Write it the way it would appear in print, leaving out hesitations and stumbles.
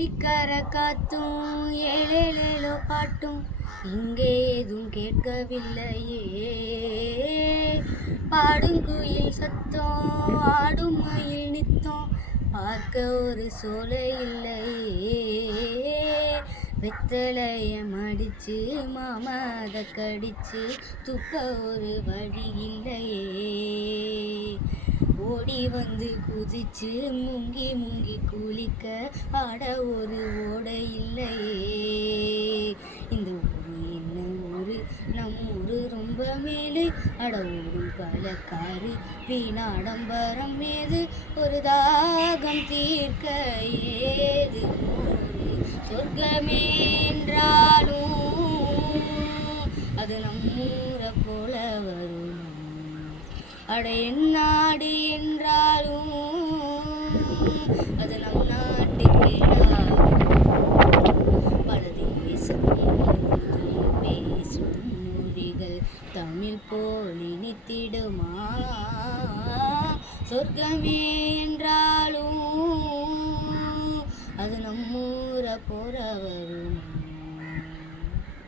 ஏரிக்கர காத்தும் ஏழேழோ பாட்டும் இங்கே ஏதும் கேட்கவில்லையே. பாடுங்குயில் சத்தம் ஆடும் மயில் நித்தம் பார்க்க ஒரு சோலை இல்லையே. வெத்தலைய மடிச்சு மாமத கடிச்சு துப்ப ஒரு வழி இல்லையே. ஓடி வந்து குதிச்சு முங்கி முங்கி குளிக்க ஆட ஒரு ஓடை இல்லையே. இந்த ஊரு என்ன ஊரு, நம்ம ஊரு ரொம்ப மேலு, அட ஊரும் பலக்காரு வீணாடம்பரம் மேது, ஒரு தாகம் தீர்க்க ஏது ஊரு. சொர்க்கமே என்றாலும் அது நம்மூரை போல வரும். அட எந்நாடு என்றாலும் அது நம் நாட்டுக்கு பல தேசம் பேசும் மொழிகள் தமிழ் போல் இனித்திடுமா. சொர்க்கமே என்றாலும்